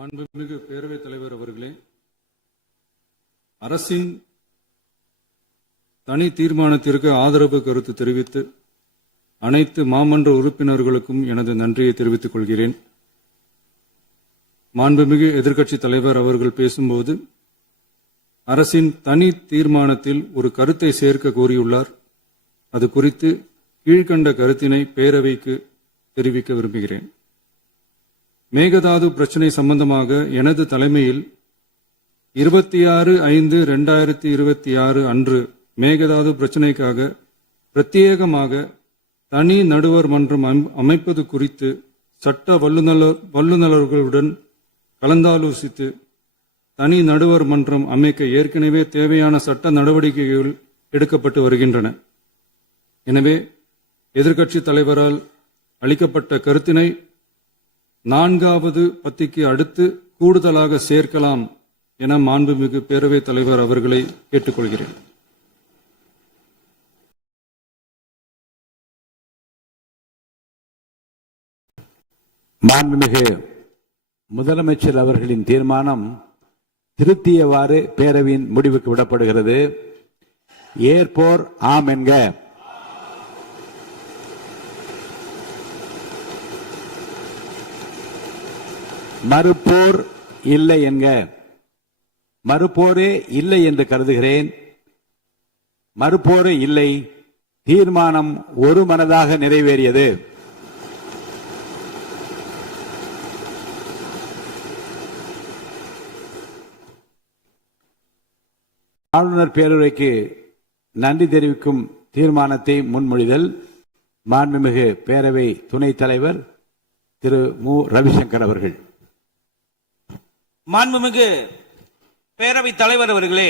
மாண்புமிகு பேரவைத் தலைவர் அவர்களே, அரசின் தனி தீர்மானத்திற்கு ஆதரவு கருத்து தெரிவித்து அனைத்து மாமன்ற உறுப்பினர்களுக்கும் எனது நன்றியை தெரிவித்துக் கொள்கிறேன். மாண்புமிகு எதிர்க்கட்சித் தலைவர் அவர்கள் பேசும்போது அரசின் தனி தீர்மானத்தில் ஒரு கருத்தை சேர்க்க கோரியுள்ளார். அது குறித்து கீழ்கண்ட கருத்தினை பேரவைக்கு தெரிவிக்க விரும்புகிறேன். மேகதாது பிரச்சினை சம்பந்தமாக எனது தலைமையில் 26/5/2026 அன்று மேகதாது பிரச்சினைக்காக பிரத்யேகமாக தனி நடுவர் மன்றம் அமைப்பது குறித்து சட்ட வல்லுநர்களுடன் கலந்தாலோசித்து தனி நடுவர் மன்றம் அமைக்க ஏற்கனவே தேவையான சட்ட நடவடிக்கைகள் எடுக்கப்பட்டு வருகின்றன. எனவே எதிர்க்கட்சித் தலைவரால் அளிக்கப்பட்ட கருத்தினை 4வது பத்திக்கு அடுத்து கூடுதலாக சேர்க்கலாம் என மாண்புமிகு பேரவைத் தலைவர் அவர்களை கேட்டுக்கொள்கிறேன். மாண்புமிகு முதலமைச்சர் அவர்களின் தீர்மானம் திருத்தியவாறு பேரவையின் முடிவுக்கு விடப்படுகிறது. ஏற்போர் ஆம் என்க. மறுப்போர் இல்லை என்க. மறுப்போரே இல்லை என்று கருதுகிறேன். மறுப்போரே இல்லை. தீர்மானம் ஒருமனதாக நிறைவேறியது. ஆளுநர் பேரவைக்கு நன்றி தெரிவிக்கும் தீர்மானத்தை முன்மொழிதல். மாண்புமிகு பேரவை துணைத் தலைவர் திரு மு. ரவிசங்கர் அவர்கள். மாண்புமிகு பேரவைத் தலைவர் அவர்களே,